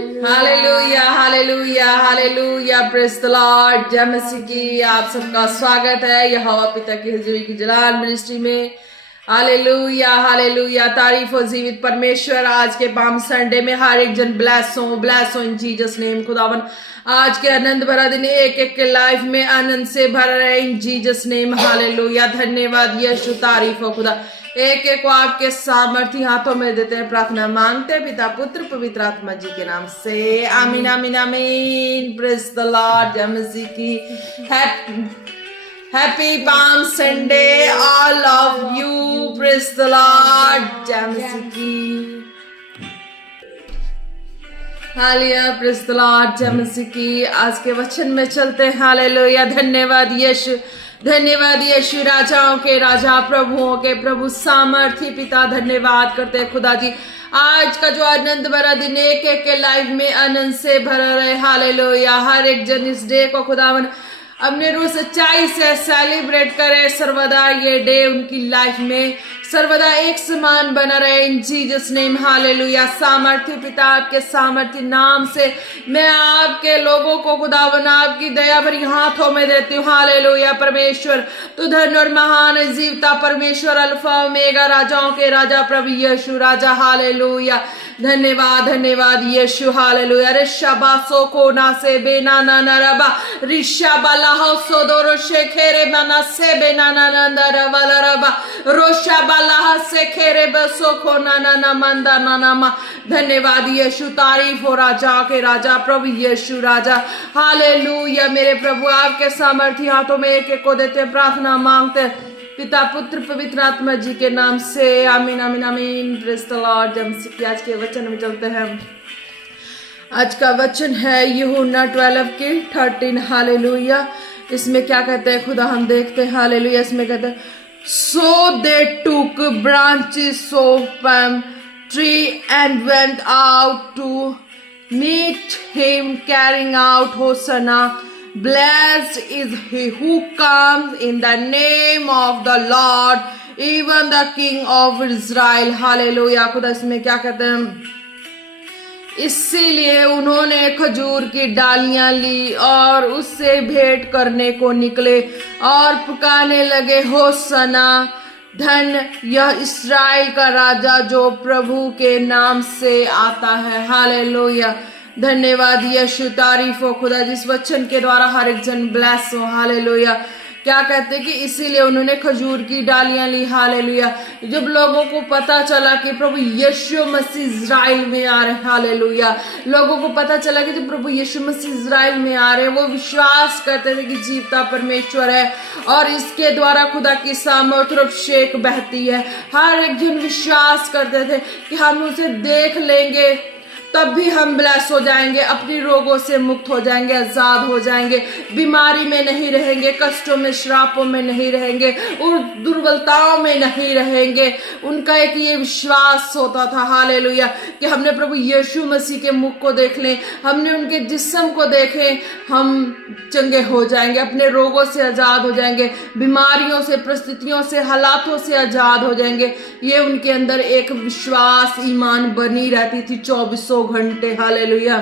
Hallelujah hallelujah hallelujah, praise the Lord. जय मसीह की आप सबका स्वागत है यहोवा पिता की हुजूरी की जलाल मिनिस्ट्री में। हालेलुया हालेलुया, तारीफ हो जीवित परमेश्वर। आज के पाम संडे में हर एक जन ब्लेस हो इन जीसस नेम। खुदावन आज के आनंद भरा दिन एक एक के लाइफ में आनंद से भरा रहे इन जीसस नेम। हालेलुया, धन्यवाद यीशु, तारीफ हो खुदा। एक एक को आपके सामर्थी हाथों में देते हैं, प्रार्थना मांगते हैं पिता पुत्र पवित्र आत्मा जी के नाम से, आमीन आमीन आमीन। Praise the Lord. जय मसीह की। Happy palm Sunday all of you. Praise the Lord. जय मसीह की। Hallelujah, praise the Lord. जय मसीह की। आज के वचन में चलते हैं। हालेलुया, धन्यवाद यीशु, धन्यवाद यीशु, राजाओं के राजा प्रभुओं के प्रभु सामर्थी पिता। धन्यवाद करते हैं खुदा जी, आज का जो आनंद भरा दिन एक एक के लाइफ में आनंद से भरा रहे। हालेलुया, हर एक जन इस डे को खुदावन अपने रूह सच्चाई से सेलिब्रेट करे। सर्वदा ये डे उनकी लाइफ में सर्वदा एक समान बना रहे इन जीसस नेम। हालेलुया, सामर्थ्य पिता आपके सामर्थ्य नाम से मैं आपके लोगों को खुदावन आपकी दया भरी हाथों में देती हूँ। हालेलुया, परमेश्वर तो धन और महान जीवता परमेश्वर, अल्फा ओमेगा, राजाओं के राजा प्रभु यीशु राजा। हालेलुया, धन्यवाद धन्यवाद यीशु। हालेलुया, ऋषाबासो को ना से बेना ना नरबा ऋषाबा लाहो सोदोरो शेखेरे मना से बेना ना नंदरबा लरबा रोशाबा लाहा से खेरे बसो को ना ना ना मंदा ना ना मा। धन्यवाद यीशु, तारीफ हो राजा के राजा प्रभु यीशु राजा। हालेलुया, मेरे प्रभु आपके सामर्थी हाथों में एक एक को देते प्रार्थना मांगते पिता पुत्र पवित्र आत्मा जी के नाम से, आमीन आमीन आमीन। Praise the Lord. जब से आज के वचन में चलते हैं। आज का वचन है यूहन्ना 12 के 13। हालेलुया, इसमें क्या कहते हैं खुदा हम देखते हैं। हालेलुया, इसमें कहते हैं So they took branches of palm tree and went out to meet him, carrying out Hosanna. Blessed is he who comes in the name of the Lord, even the King of Israel. Hallelujah, खुदा इसमें क्या कहते हैं, इसीलिए उन्होंने खजूर की डालियां ली और उससे भेंट करने को निकले और पुकारने लगे, होसना, धन यह इस्राएल का राजा जो प्रभु के नाम से आता है। हालेलुया, धन्यवाद यीशु, तारीफ हो खुदा जिस वचन के द्वारा हर एक जन ब्लेस हो। हालेलुया, क्या कहते हैं कि इसीलिए उन्होंने खजूर की डालियां ली। हालेलुया, जब लोगों को पता चला कि प्रभु यीशु मसीह इज़राइल में आ रहे। हालेलुया, लोगों को पता चला कि जब प्रभु यीशु मसीह इज़राइल में आ रहे, वो विश्वास करते थे कि जीवता परमेश्वर है और इसके द्वारा खुदा की सामर्थ और अभिषेक बहती है। हर एक जन विश्वास करते थे कि हम उसे देख लेंगे तब भी हम ब्लेस हो जाएंगे, अपनी रोगों से मुक्त हो जाएंगे, आजाद हो जाएंगे, बीमारी में नहीं रहेंगे, कष्टों में श्रापों में नहीं रहेंगे और दुर्बलताओं में नहीं रहेंगे। उनका एक ये विश्वास होता था हालेलुया कि हमने प्रभु यीशु मसीह के मुख को देख लें, हमने उनके जिस्म को देखें, हम चंगे हो जाएंगे, अपने रोगों से आजाद हो जाएंगे, बीमारियों से, परिस्थितियों से, हालातों से आजाद हो जाएंगे। ये उनके अंदर एक विश्वास ईमान बनी रहती थी 24 घंटे। हालेलुया,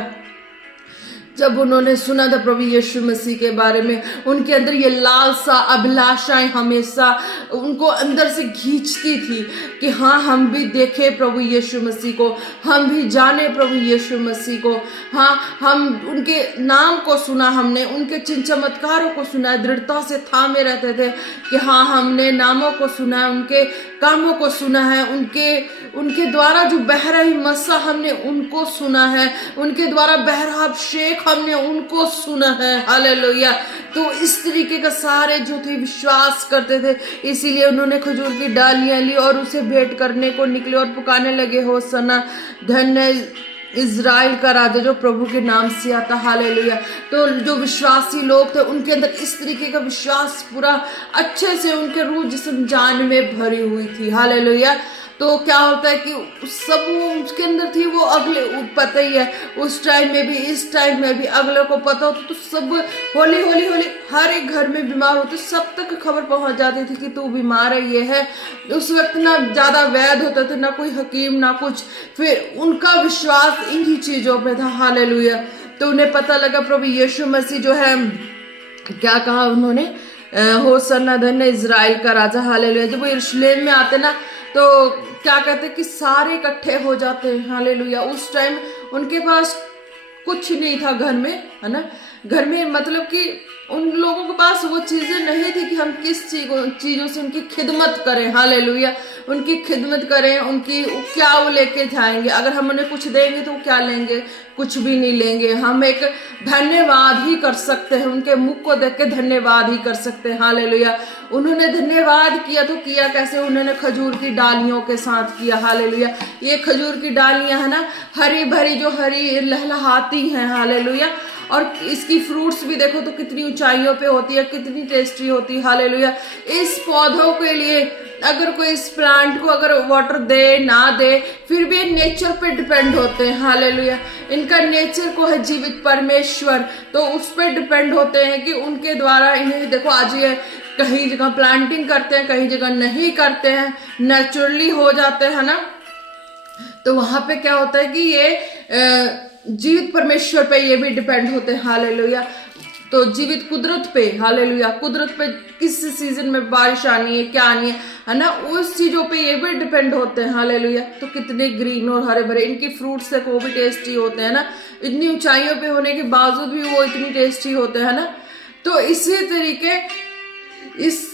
जब उन्होंने सुना था प्रभु यीशु मसीह के बारे में, उनके अंदर ये लालसा, अभिलाषाएं हमेशा उनको अंदर से खींचती थी कि हाँ हम भी देखें प्रभु यीशु मसीह को, हम भी जाने प्रभु यीशु मसीह को। हाँ, हम उनके नाम को सुना, हमने उनके चिन्ह चमत्कारों को सुना, दृढ़ता से थामे रहते थे कि हाँ हमने नामों को सुना है, उनके कामों को सुना है, उनके द्वारा जो बहरा मसा हमने उनको सुना है, उनके द्वारा बहरा अभिषेक हमने उनको सुना है। हालेलुया, तो इस तरीके का सारे जो थे विश्वास करते थे, इसीलिए उन्होंने खजूर की डालियां ली और उसे भेंट करने को निकले और पुकारने लगे, होसना, धन्य इज़राइल का राजा जो प्रभु के नाम से आता। हालेलुया, तो जो विश्वासी लोग थे उनके अंदर इस तरीके का विश्वास पूरा अच्छे से उनके रूह जिस्म जान में भरी हुई थी। हालेलुया, तो क्या होता है कि सब वो उसके अंदर थी, वो अगले पता ही है उस टाइम में भी इस टाइम में भी अगले को पता होता तो सब होली होली होली हर एक घर में बीमार होते, सब तक खबर पहुंच जाती थी कि तू बीमार है, ये है। उस वक्त ना ज्यादा वैद्य होता था, ना कोई हकीम, ना कुछ। फिर उनका विश्वास इन्हीं चीजों पे था। हालेलुया। तो उन्हें पता लगा प्रभु यीशु मसीह जो है, क्या कहा उन्होंने, होसन्ना धन्य इजराइल का राजा। हालेलुया। जब वो यरूशलेम में आते ना तो क्या कहते कि सारे इकट्ठे हो जाते हैं। हालेलुया। उस टाइम उनके पास कुछ नहीं था घर में, है ना, घर में मतलब कि उन लोगों के पास वो चीजें नहीं थी कि हम किस चीजों से उनकी खिदमत करें। हालेलुया। उनकी खिदमत करें, उनकी क्या वो लेके जाएंगे। अगर हम उन्हें कुछ देंगे तो वो क्या लेंगे, कुछ भी नहीं लेंगे। हम एक धन्यवाद ही कर सकते हैं, उनके मुख को देख के धन्यवाद ही कर सकते हैं। हालेलुया। उन्होंने धन्यवाद किया तो किया कैसे, उन्होंने खजूर की डालियों के साथ किया। हालेलुया। ये खजूर की डालियां है ना, हरी भरी जो हरी लहलहाती हैं। हालेलुया। और इसकी फ्रूट्स भी देखो तो कितनी ऊंचाइयों पे होती है, कितनी टेस्टी होती है। हालेलुया। इस पौधों के लिए अगर कोई इस प्लांट को अगर वाटर दे ना दे, फिर भी नेचर पे डिपेंड होते हैं। हालेलुया। इनका नेचर को है जीवित परमेश्वर, तो उस पर डिपेंड होते हैं कि उनके द्वारा इन्हें देखो। आज ये कहीं जगह प्लांटिंग करते हैं, कहीं जगह नहीं करते हैं, नेचुरली हो जाते हैं ना। तो वहां पे क्या होता है कि ये जीवित परमेश्वर पे ये भी डिपेंड होते हैं। हालेलुया। तो जीवित कुदरत पे, हालेलुया, कुदरत पे किस सीजन में बारिश आनी है, क्या आनी है ना, उस चीजों पे ये भी डिपेंड होते हैं। हालेलुया। तो कितने ग्रीन और हरे भरे इनकी फ्रूट्स है, वो भी टेस्टी होते हैं ना, इतनी ऊंचाइयों पे होने के बावजूद भी वो इतनी टेस्टी होते हैं ना। तो इसी तरीके इस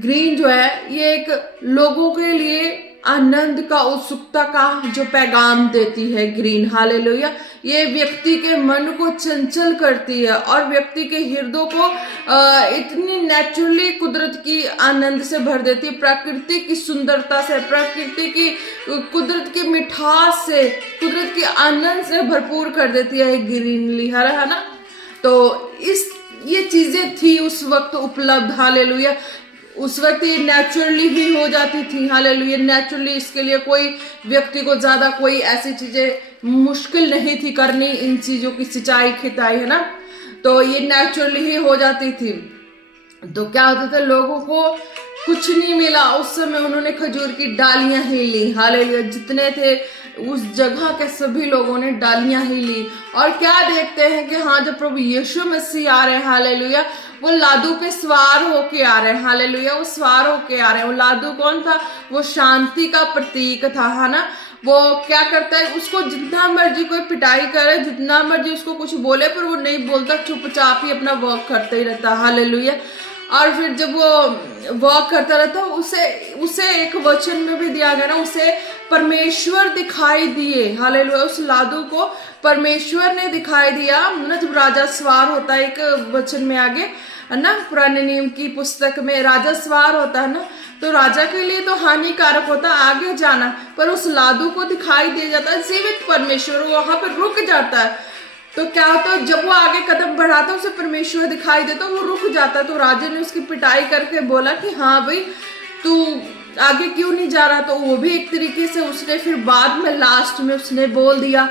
ग्रीन जो है ये एक लोगों के लिए आनंद का, उत्सुकता का जो पैगाम देती है ग्रीन। हालेलुया। ये व्यक्ति के मन को चंचल करती है और व्यक्ति के हृदय को इतनी नेचुरली कुदरत की आनंद से भर देती है, प्रकृति की सुंदरता से, प्रकृति की कुदरत की मिठास से, कुदरत की आनंद से भरपूर कर देती है ग्रीनली, है ना। तो ये चीजें थी उस वक्त उपलब्ध। हालेलुया। उस वक्त ये नेचुरली ही हो जाती थी। हालेलुया। नेचुरली, इसके लिए कोई व्यक्ति को ज्यादा कोई ऐसी चीजें मुश्किल नहीं थी करनी, इन चीजों की सिंचाई खिताई, है ना। तो ये नेचुरली ही हो जाती थी। तो क्या होता था, लोगों को कुछ नहीं मिला उस समय, उन्होंने खजूर की डालियां ही ली। हालेलुया। जितने थे उस जगह के सभी लोगों ने डालियां ही ली। और क्या देखते हैं कि हाँ, जब प्रभु यीशु मसीह आ रहे हैं, हालेलुया, वो लादू पे सवार होके आ रहे हैं। हालेलुया। वो सवार होके आ रहे हैं। वो लादू कौन था, वो शांति का प्रतीक था, है ना। वो क्या करता है, उसको जितना मर्जी कोई पिटाई करे, जितना मर्जी उसको कुछ बोले, पर वो नहीं बोलता, चुपचाप ही अपना वर्क करते ही रहता। हालेलुया। और फिर जब वो वॉक करता रहता, उसे एक वचन में भी दिया गया ना, उसे परमेश्वर दिखाई दिए। हालेलुया। उस लादू को परमेश्वर ने दिखाई दिया ना, जब राजा सवार होता है, एक वचन में आगे, है ना, पुराने नियम की पुस्तक में राजा सवार होता है ना, तो राजा के लिए तो हानिकारक होता है आगे जाना, पर उस लादू को दिखाई दे जाता है जीवित परमेश्वर, वहां पर रुक जाता है। तो क्या होता है, जब वो आगे कदम बढ़ाता है, उसे परमेश्वर दिखाई देता, वो रुक जाता है। तो राजा ने उसकी पिटाई करके बोला कि हाँ भाई, तू आगे क्यों नहीं जा रहा। तो वो भी एक तरीके से उसने फिर बाद में लास्ट में उसने बोल दिया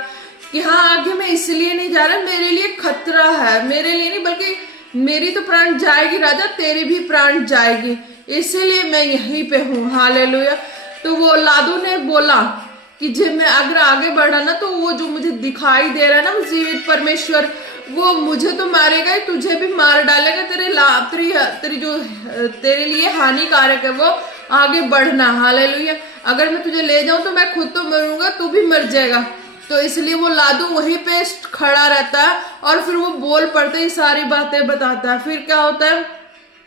कि हाँ, आगे मैं इसलिए नहीं जा रहा, मेरे लिए खतरा है, मेरे लिए नहीं बल्कि मेरी तो प्राण जाएगी राजा, तेरी भी प्राण जाएगी, इसीलिए मैं यहीं पे हूँ। हालेलुया। तो वो लादू ने बोला कि जब मैं अगर आगे बढ़ा ना, तो वो जो मुझे दिखाई दे रहा है ना, वो जीवित परमेश्वर, वो मुझे तो मारेगा ही, तुझे भी मार डालेगा। तेरी जो तेरे लिए हानिकारक है वो आगे बढ़ना। हालेलुया। अगर मैं तुझे ले जाऊं तो मैं खुद तो मरूंगा, तू भी मर जाएगा। तो इसलिए वो लादू वहीं पे खड़ा रहता है और फिर वो बोल पड़ते ही सारी बातें बताता है। फिर क्या होता है,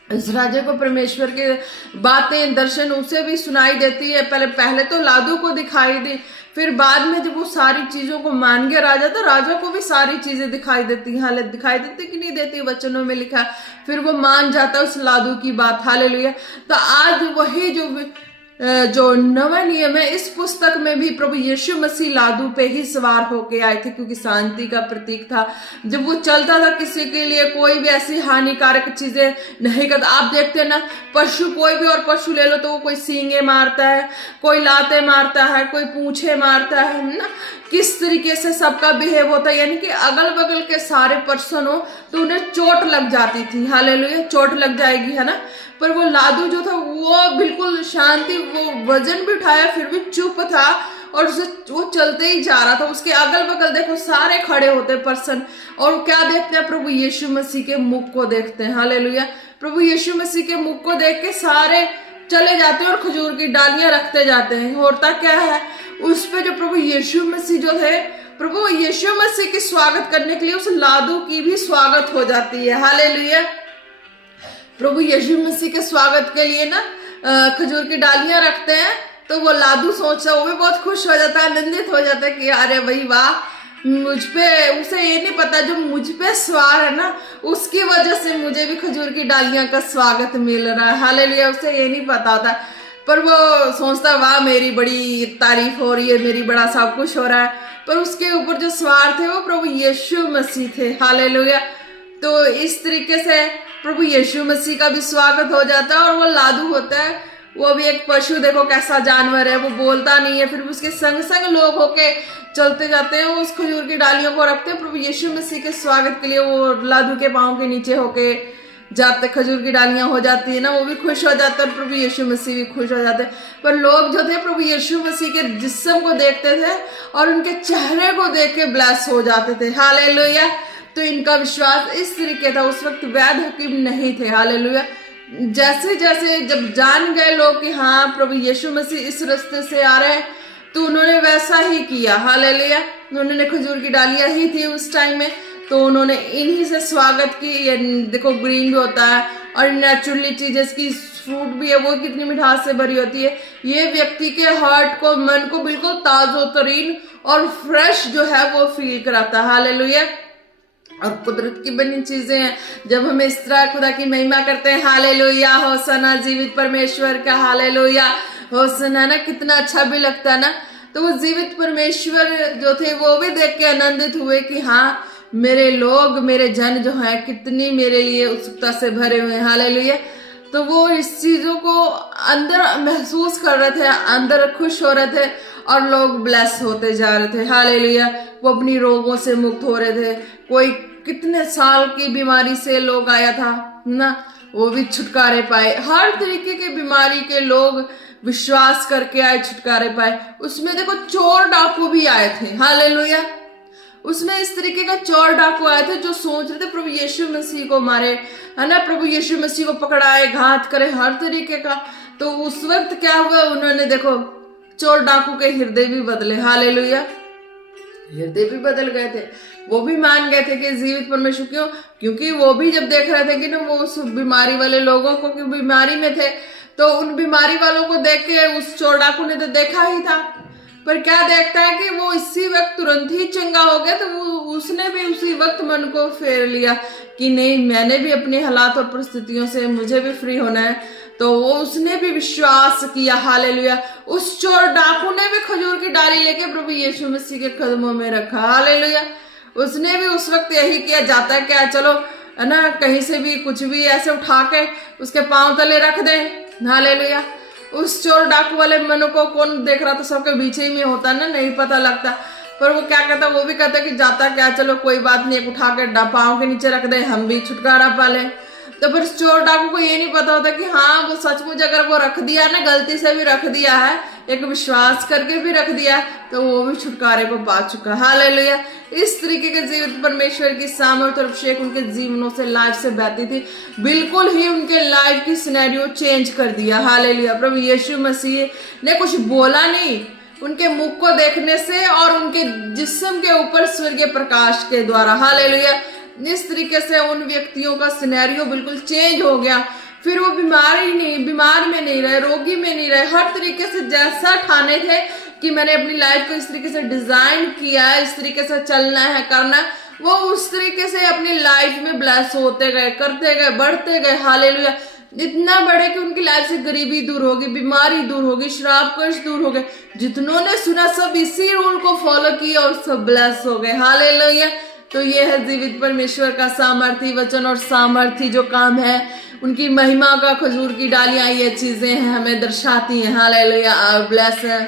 इस राजा को परमेश्वर के बातें, दर्शन उसे भी सुनाई देती है। पहले तो लादू को दिखाई दी, फिर बाद में जब वो सारी चीजों को मान गया राजा, तो राजा को भी सारी चीजें दिखाई देती। हालत दिखाई देती कि नहीं देती, वचनों में लिखा। फिर वो मान जाता उस लादू की बात। हालेलुया। तो आज वही जो जो नवा नियम है, इस पुस्तक में भी प्रभु यीशु मसीह लादू पे ही सवार होके आए थे, क्योंकि शांति का प्रतीक था। जब वो चलता था किसी के लिए कोई भी ऐसी हानिकारक चीजें नहीं करता। आप देखते हैं ना, पशु, कोई भी और पशु ले लो तो वो कोई सींगे मारता है, कोई लाते मारता है, कोई पूंछे मारता है ना, किस तरीके से सबका बिहेव होता है। यानी कि अगल बगल के सारे पर्सन हो तो उन्हें चोट लग जाती थी। हालेलुया, चोट लग जाएगी, है ना। पर वो लादू जो था वो बिल्कुल शांति, वो वजन भी उठाया फिर भी चुप था और उसे वो चलते ही जा रहा था। उसके अगल बगल देखो सारे खड़े होते पर्सन, और क्या देखते हैं, प्रभु यीशु मसीह के मुख को देखते हैं। हालेलुया, प्रभु यीशु मसीह के मुख को देख के सारे चले जाते हैं और खजूर की डालियां रखते जाते हैं। होता क्या है, उस पे जो प्रभु यीशु मसीह जो थे, प्रभु यीशु मसीह की स्वागत करने के लिए उस लादू की भी स्वागत हो जाती है। हालेलुया, प्रभु यीशु मसीह के स्वागत के लिए ना खजूर की डालियां रखते हैं, तो वो लादू सोचता है, वो भी बहुत खुश हो जाता है, आनंदित हो जाता है कि अरे भाई वाह, मुझ पे, उसे ये नहीं पता जो मुझ पे सवार है ना, उसकी वजह से मुझे भी खजूर की डालियां का स्वागत मिल रहा है। हालेलुया, उसे ये नहीं पता होता, पर वो सोचता वाह मेरी बड़ी तारीफ हो रही है, मेरी बड़ा सब कुछ हो रहा है। पर उसके ऊपर जो सवार थे वो प्रभु यीशु मसीह थे। हालेलुया, तो इस तरीके से प्रभु यीशु मसीह का भी स्वागत हो जाता है। और वो लादू होता है, वो भी एक पशु, देखो कैसा जानवर है, वो बोलता नहीं है, फिर भी उसके संग संग लोग होके चलते जाते हैं, उस खजूर की डालियों को रखते हैं प्रभु यीशु मसीह के स्वागत के लिए। वो लादू के पांव के नीचे होके जाते, खजूर की डालियां हो जाती है ना, वो भी खुश हो जाते हैं, प्रभु यीशु मसीह भी खुश हो जाते हैं। पर लोग जो थे प्रभु यीशु मसीह के जिस्म को देखते थे और उनके चेहरे को देख के ब्लेस हो जाते थे। हालेलुया, तो इनका विश्वास इस तरीके था। उस वक्त वैद्य हकीम नहीं थे। हालेलुया, जैसे जैसे जब जान गए लोग कि हाँ प्रभु यीशु मसीह इस रास्ते से आ रहे हैं, तो उन्होंने वैसा ही किया। हालेलुया, उन्होंने खजूर की डालियां ही थी उस टाइम में, तो उन्होंने इन्हीं से स्वागत की। ये देखो ग्रीन भी होता है और नेचुरली चीज, इसकी फ्रूट भी है, वो कितनी मिठास से भरी होती है। ये व्यक्ति के हार्ट को, मन को बिल्कुल ताजो तरीन और फ्रेश जो है वो फील कराता है। हालेलुया, और कुदरत की बनी चीजें हैं। जब हम इस तरह खुदा की महिमा करते हैं, हालेलुया, होसना जीवित परमेश्वर का, हालेलुया, होसना ना, कितना अच्छा भी लगता है ना। तो वो जीवित परमेश्वर जो थे वो भी देख के आनंदित हुए कि हाँ मेरे लोग, मेरे जन जो हैं कितनी मेरे लिए उत्सुकता से भरे हुए हैं। हालेलुया, तो वो इस चीजों को अंदर महसूस कर रहे थे, अंदर खुश हो रहे थे और लोग ब्लेस होते जा रहे थे। हालेलुया, वो अपनी रोगों से मुक्त हो रहे थे। कोई कितने साल की बीमारी से लोग आया था ना, वो भी छुटकारे पाए। हर तरीके की बीमारी के लोग विश्वास करके आए, छुटकारे पाए। उसमें देखो चोर डाकू भी आए थे। हालेलुया, उसमें इस तरीके का चोर डाकू आए थे जो सोच रहे थे प्रभु यीशु मसीह को मारे, है ना, प्रभु यीशु मसीह को पकड़ाए, घात करे, हर तरीके का। तो उस वक्त क्या हुआ, उन्होंने देखो चोर डाकू के हृदय भी बदले। हालेलुया, हृदय भी बदल गए थे। वो भी मान गए थे कि जीवित परमेश्वर, क्यों, क्योंकि वो भी जब देख रहे थे कि ना वो उस बीमारी वाले लोगों को, कि बीमारी में थे, तो उन बीमारी वालों को देख के उस चोर डाकू ने तो देखा ही था, पर क्या देखता है कि वो इसी वक्त तुरंत ही चंगा हो गया। तो वो उसने भी उसी वक्त मन को फेर लिया कि नहीं, मैंने भी अपने हालात और परिस्थितियों से मुझे भी फ्री होना है। तो वो उसने भी विश्वास किया। हालेलुया, उस चोर डाकू ने भी खजूर की डाली लेके प्रभु यीशु मसीह के कदमों में रखा। हालेलुया, उसने भी उस वक्त यही किया। जाता है क्या, चलो है ना, कहीं से भी कुछ भी ऐसे उठा के उसके पांव तले रख दे। हालेलुया, उस चोर डाकू वाले मन को कौन देख रहा था, सबके बीच ही में होता ना, नहीं पता लगता। पर वो क्या कहता, वो भी कहता कि जाता क्या, चलो कोई बात नहीं, एक उठा के पांव के नीचे रख दे, हम भी छुटकारा पा लें। तो फिर चोर डाकू को ये नहीं पता होता कि हाँ वो सचमुच अगर वो रख दिया ना, गलती से भी रख दिया है, एक विश्वास करके भी रख दिया, तो वो भी छुटकारे को पा चुका। हालेलुया, इस तरीके के जीवित परमेश्वर की सामर्थ और अभिषेक उनके जीवनों से, लाइफ से बहती थी। बिल्कुल ही उनके लाइफ की सिनेरियो चेंज कर दिया। हालेलुया, प्रभु यीशु मसीह ने कुछ बोला नहीं, उनके मुख को देखने से और उनके जिस्म के ऊपर स्वर्गीय प्रकाश के द्वारा। हालेलुया, इस तरीके से उन व्यक्तियों का सिनेरियो बिल्कुल चेंज हो गया। फिर वो बीमार में नहीं रहे, रोगी में नहीं रहे। हर तरीके से जैसा ठाने थे कि मैंने अपनी लाइफ को इस तरीके से डिजाइन किया है, इस तरीके से चलना है, करना है, वो उस तरीके से अपनी लाइफ में ब्लेस होते गए, करते गए, बढ़ते गए। हालेलुया, इतना बड़े कि उनकी लाइफ से गरीबी दूर होगी, बीमारी दूर होगी, श्राप कष्ट दूर हो गए। जितनों ने सुना सब इसी रूल को फॉलो किया और सब ब्लेस हो गए। हालेलुया। तो ये है जीवित परमेश्वर का सामर्थी वचन और सामर्थी जो काम है, उनकी महिमा का खजूर की डालियां, ये चीजें हैं हमें दर्शाती हैं। हालेलुया। और ब्लेस है।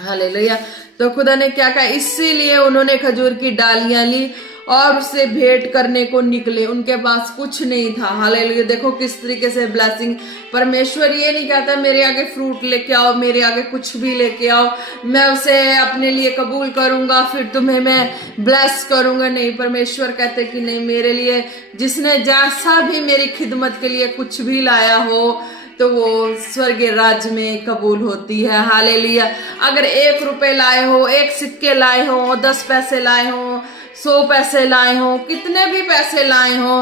हालेलुया। तो खुदा ने क्या कहा, इसीलिए उन्होंने खजूर की डालियां ली और उससे भेंट करने को निकले। उनके पास कुछ नहीं था। हालेलुया। देखो किस तरीके से ब्लेसिंग। परमेश्वर ये नहीं कहता मेरे आगे फ्रूट लेके आओ, मेरे आगे कुछ भी लेके आओ, मैं उसे अपने लिए कबूल करूंगा फिर तुम्हें मैं ब्लेस करूंगा। नहीं, परमेश्वर कहते कि नहीं, मेरे लिए जिसने जैसा भी मेरी खिदमत के लिए कुछ भी लाया हो तो वो स्वर्गीय राज्य में कबूल होती है। हालेलुया। अगर 1 रुपए लाए हो, 1 सिक्के लाए हो, 10 पैसे लाए हो, 100 पैसे लाए हो, कितने भी पैसे लाए हो,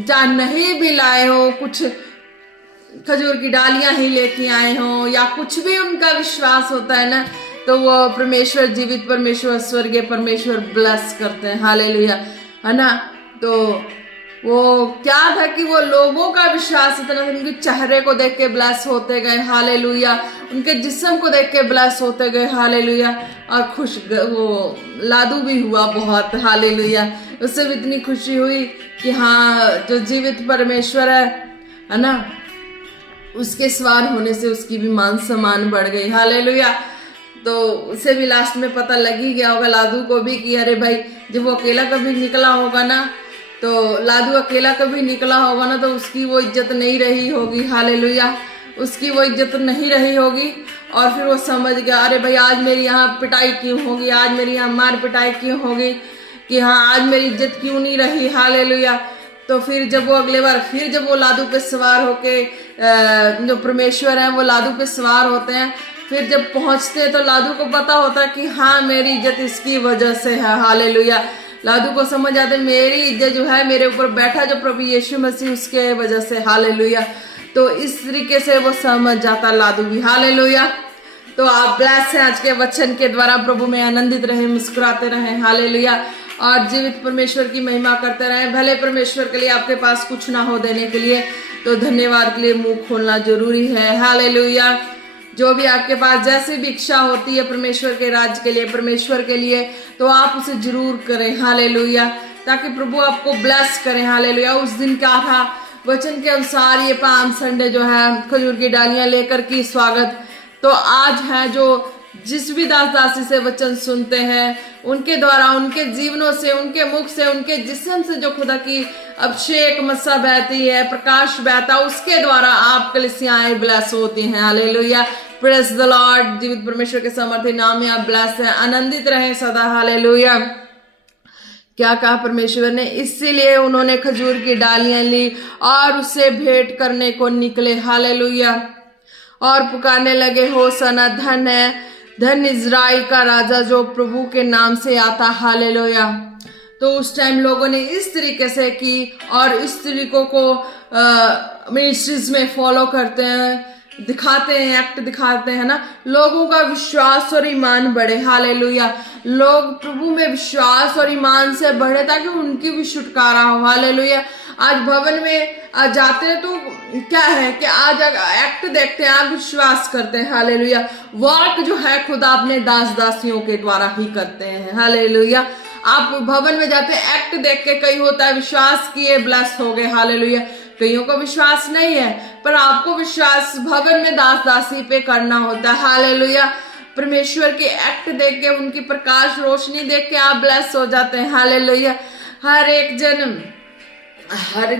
या नहीं भी लाए हो, कुछ खजूर की डालियां ही लेके आए हो, या कुछ भी उनका विश्वास होता है ना, तो वो परमेश्वर, जीवित परमेश्वर, स्वर्गीय परमेश्वर ब्लेस करते हैं। हालेलुया। है ना। तो वो क्या था कि वो लोगों का विश्वास इतना, उनके चेहरे को देख के ब्लेस होते गए। हालेलुया। उनके जिस्म को देख के ब्लेस होते गए। हालेलुया। और खुश वो लादू भी हुआ बहुत। हालेलुया। उससे भी इतनी खुशी हुई कि हाँ, जो जीवित परमेश्वर है ना, उसके सवार होने से उसकी भी मान सम्मान बढ़ गई। हालेलुया। तो उसे भी लास्ट में पता लग ही गया होगा, लादू को भी, कि अरे भाई जब वो अकेला कभी निकला होगा ना, तो लादू अकेला कभी निकला होगा ना, तो उसकी वो इज्जत नहीं रही होगी। हालेलुया। उसकी वो इज्जत नहीं रही होगी। और फिर वो समझ गया, अरे भाई आज मेरी यहाँ पिटाई क्यों होगी, आज मेरी यहाँ मार पिटाई क्यों होगी, कि हाँ आज मेरी इज्जत क्यों नहीं रही। हालेलुया। तो फिर जब वो अगले बार फिर जब वो लादू पे सवार होके, जो परमेश्वर है वो लादू पे सवार होते हैं, फिर जब पहुंचते हैं तो लादू को पता होता है कि हाँ मेरी इज्जत इसकी वजह से है। हालेलुया। लादू को समझ आते मेरी इज्जत जो है मेरे ऊपर बैठा जो प्रभु यीशु मसीह, उसके वजह से। हालेलुया। तो इस तरीके से वो समझ जाता लादू भी। हालेलुया। तो आप ब्लेस हैं आज के वचन के द्वारा, प्रभु में आनंदित रहे, मुस्कुराते रहे। हालेलुया। और जीवित परमेश्वर की महिमा करते रहे। भले परमेश्वर के लिए आपके पास कुछ ना हो देने के लिए, तो धन्यवाद के लिए मुंह खोलना जरूरी है। हालेलुया। जो भी आपके पास जैसी भी इच्छा होती है परमेश्वर के राज्य के लिए, परमेश्वर के लिए, तो आप उसे जरूर करें। हालेलुया। ताकि प्रभु आपको ब्लेस करें। हालेलुया। उस दिन क्या था, वचन के अनुसार ये पाम संडे जो है खजूर की डालियां लेकर की स्वागत। तो आज है जो जिस भी दास दासी से वचन सुनते हैं, उनके द्वारा, उनके जीवनों से, उनके मुख से, उनके जिस्म से जो खुदा की अभिषेक मस्सा बहती है, प्रकाश बहता, उसके द्वारा आप कलीसियाएं ब्लेस होती हैं। हालेलुया। Praise the Lord. जीवित परमेश्वर के सामर्थ्य नाम में आप ब्लेस हैं, आनंदित रहें सदा। हालेलुया। क्या कहा परमेश्वर ने, इसीलिए उन्होंने खजूर की डालियां ली और उसे भेंट करने को निकले। हालेलुया। और पुकारने लगे, होसना, धन है, धन इज़राइल का राजा जो प्रभु के नाम से आता। हालेलुया। तो उस टाइम लोगों ने इस तरीके से की और इस तरीकों को मिनिस्ट्रीज में फॉलो करते हैं, दिखाते हैं, एक्ट दिखाते हैं ना, लोगों का विश्वास और ईमान बढ़े। हालेलुया। लोग प्रभु में विश्वास और ईमान से बढ़े ताकि उनकी भी छुटकारा हो। हालेलुया। आज भवन में जाते हैं तो क्या है कि आज एक्ट देखते हैं, आप विश्वास करते हैं। हालेलुया। वर्क जो है खुदा अपने दास दासियों के द्वारा ही करते हैं। हालेलुया। आप भवन में जाते हैं, एक्ट देख के, कई होता है विश्वास किए ब्लेस हो गए। हालेलुया। कईयों को विश्वास नहीं है, पर आपको विश्वास भवन में दास दासी पे करना होता है। हालेलुया। परमेश्वर के एक्ट देख के, उनकी प्रकाश रोशनी देख के आप ब्लेस हो जाते हैं। हालेलुया। हर एक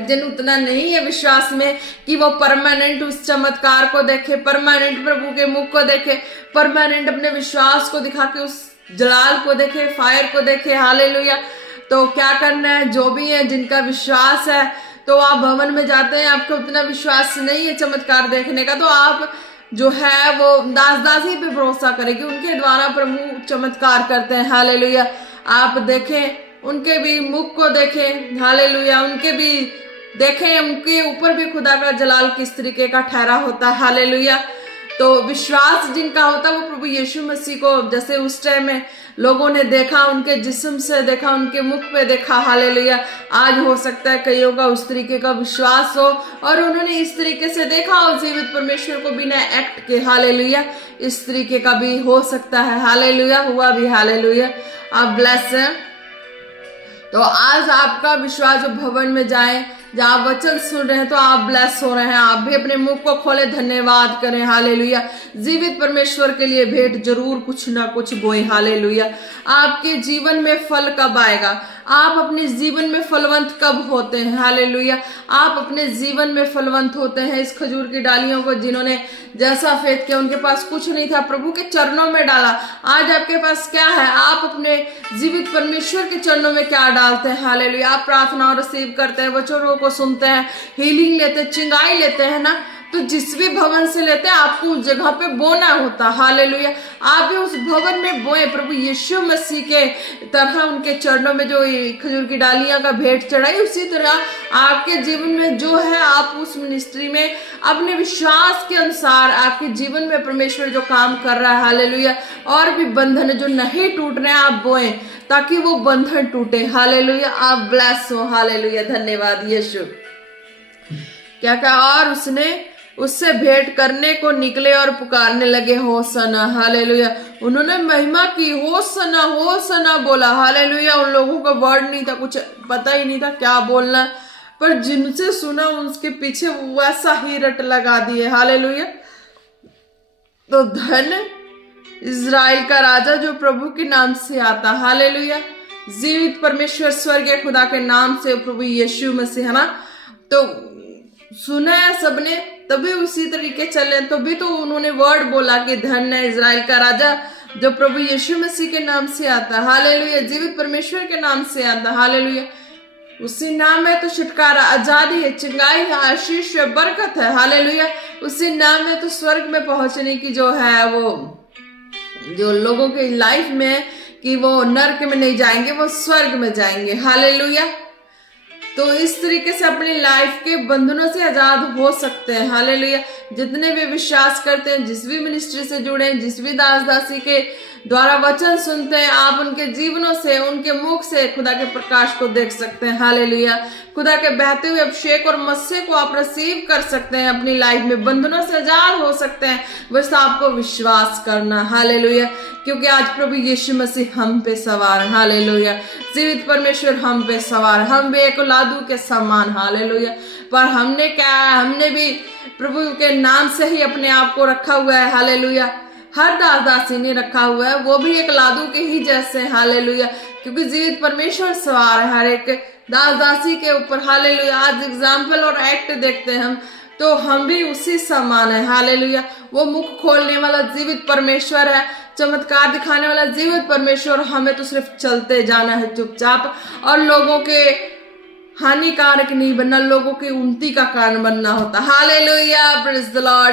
जन उतना नहीं है विश्वास में कि वो परमानेंट उस चमत्कार को देखे, परमानेंट प्रभु के मुख को देखे, परमानेंट अपने विश्वास को दिखा के उस जलाल को देखे, फायर को देखे। हालेलुया। तो क्या करना है, जो भी है जिनका विश्वास है, तो आप भवन में जाते हैं, आपको उतना विश्वास नहीं है चमत्कार देखने का, तो आप जो है वो दास दासी पे भरोसा करें कि उनके द्वारा प्रभु चमत्कार करते हैं। हालेलुया। आप देखें, उनके भी मुख को देखें। हालेलुया। उनके भी देखें, उनके ऊपर भी खुदा का जलाल किस तरीके का ठहरा होता है। हालेलुया। तो विश्वास जिनका होता है वो प्रभु यीशु मसीह को, जैसे उस टाइम में लोगों ने देखा, उनके जिस्म से देखा, उनके मुख पे देखा, हालेलुया। आज हो सकता है कईयों का उस तरीके का विश्वास हो और उन्होंने इस तरीके से देखा हो जीवित परमेश्वर को बिना एक्ट के, हालेलुया। इस तरीके का भी हो सकता है, हालेलुया, हुआ भी, हालेलुया। आप ब्लेस हैं। तो आज आपका विश्वास जो भवन में जाए, जहाँ आप वचन सुन रहे हैं, तो आप ब्लेस हो रहे हैं। आप भी अपने मुख को खोले, धन्यवाद करें, हालेलुया। जीवित परमेश्वर के लिए भेंट जरूर कुछ ना कुछ बोए, हालेलुया। आपके जीवन में फल कब आएगा? आप अपने जीवन में फलवंत कब होते हैं? हालेलुया। आप अपने जीवन में फलवंत होते हैं। इस खजूर की डालियों को जिन्होंने जैसा फेथ किया, उनके पास कुछ नहीं था, प्रभु के चरणों में डाला। आज आपके पास क्या है? आप अपने जीवित परमेश्वर के चरणों में क्या डालते हैं? हालेलुया। आप प्रार्थना रिसीव करते हैं, वचनों को सुनते हैं, हीलिंग लेते हैं, चिंगाई लेते हैं ना, तो जिस भी भवन से लेते हैं आपको उस जगह पे बोना होता, हालेलुया। आप भी उस भवन में बोए, प्रभु यीशु मसीह के तरह उनके चरणों में जो खजूर की डालियां का भेंट चढ़ाई, उसी तरह आपके जीवन में जो है, आप उस मिनिस्ट्री में अपने विश्वास के अनुसार आपके जीवन में परमेश्वर जो काम कर रहा है, हालेलुया। और भी बंधन जो नहीं टूट रहे हैं आप बोए, ताकि वो बंधन टूटे, हालेलुया। आप ब्लेस हो, हालेलुया। धन्यवाद यीशु। क्या कहा? और उससे भेंट करने को निकले और पुकारने लगे, होसना, हालेलुया। उन्होंने महिमा की, होसना, होसना बोला, हालेलुया। उन लोगों का वर्ड नहीं था, कुछ पता ही नहीं था क्या बोलना, पर जिनसे सुना उसके पीछे वैसा ही रट लगा दिए, हालेलुया। तो धन इज़राइल का राजा जो प्रभु के नाम से आता, हालेलुया। जीवित परमेश्वर स्वर्गीय खुदा के नाम से प्रभु यीशु मसीह, है ना। तो सुना है सबने, तभी उसी तरीके चले, तभी तो उन्होंने वर्ड बोला कि धन है इज़राइल का राजा जो प्रभु यीशु मसीह के नाम से आता, हालेलुया। जीवित परमेश्वर के नाम से आता, हालेलुया। उसी नाम में तो छुटकारा, आजादी है, चिंगाई है, आशीष है, बरकत है, हालेलुया। उसी नाम में तो स्वर्ग में पहुंचने की जो है, वो जो लोगों की लाइफ में कि वो नर्क में नहीं जाएंगे, वो स्वर्ग में जाएंगे, हालेलुया। तो इस तरीके से अपनी लाइफ के बंधनों से आजाद हो सकते हैं, हालेलुया। जितने भी विश्वास करते हैं, जिस भी मिनिस्ट्री से जुड़े हैं, जिस भी दास दासी के द्वारा वचन सुनते हैं, आप उनके जीवनों से, उनके मुख से खुदा के प्रकाश को देख सकते हैं, हालेलुया। खुदा के बहते हुए अभिषेक और मस्से को आप रिसीव कर सकते हैं अपनी लाइफ में, बंधनों से आजाद हो सकते हैं। बस आपको विश्वास करना, हालेलुया। क्योंकि आज प्रभु यीशु मसीह हम पे सवार, हालेलुया। जीवित परमेश्वर हम पे सवार, हम भी एक लादू के समान, हालेलुया। पर हमने क्या है? हमने भी प्रभु के नाम से ही अपने आप को रखा हुआ है, हालेलुया। हर दास दासी ने रखा हुआ है, वो भी एक लादू के ही जैसे, हालेलुया। क्योंकि जीवित परमेश्वर सवार है हर एक दास दासी के ऊपर, हालेलुया। आज एग्जाम्पल और एक्ट देखते हैं हम, तो हम भी उसी समान है, हालेलुया। वो मुख खोलने वाला जीवित परमेश्वर है, चमत्कार दिखाने वाला जीवित परमेश्वर। हमें तो सिर्फ चलते जाना है चुपचाप, और लोगों के हानिकारक नहीं बनना, लोगों की उन्नति का कारण बनना होता, हालेलुया। Praise the Lord.